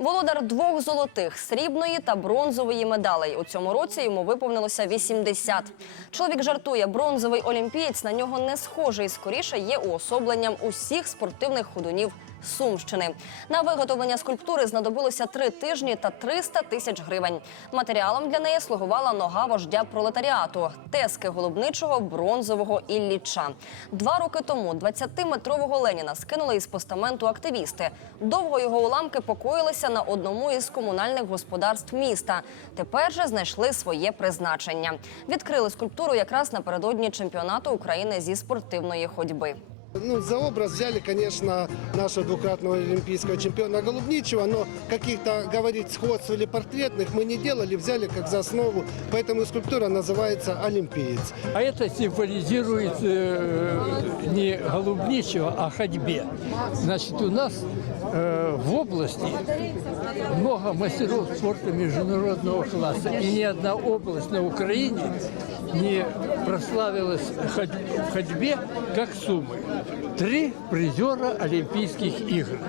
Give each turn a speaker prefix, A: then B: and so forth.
A: Володар двох золотих, срібної та бронзової медалей. У цьому році йому виповнилося 80. Чоловік жартує, бронзовий олімпієць на нього не схожий. Скоріше є уособленням усіх спортивних ходунів Сумщини. На виготовлення скульптури знадобилося три тижні та 300 тисяч гривень. Матеріалом для неї слугувала нога вождя пролетаріату тески голубничого бронзового Ілліча. Два роки тому 20-метрового Леніна скинули із постаменту активісти. Довго його уламки покоїлися на одному із комунальних господарств міста. Тепер же знайшли своє призначення. Відкрили скульптуру якраз напередодні чемпіонату України зі спортивної ходьби.
B: Ну, за образ взяли, конечно, нашего двукратного олимпийского чемпиона Голубничего, но каких-то, говорить, сходств или портретных мы не делали, взяли как за основу, поэтому и скульптура называется «Олимпиец».
C: А это символизирует э, не голубничего, а ходьбе. Значит, у нас э, в области много мастеров спорта международного класса. И ни одна область на Украине не прославилась в ходьбе, как Сумы. Три призера Олимпийских игр.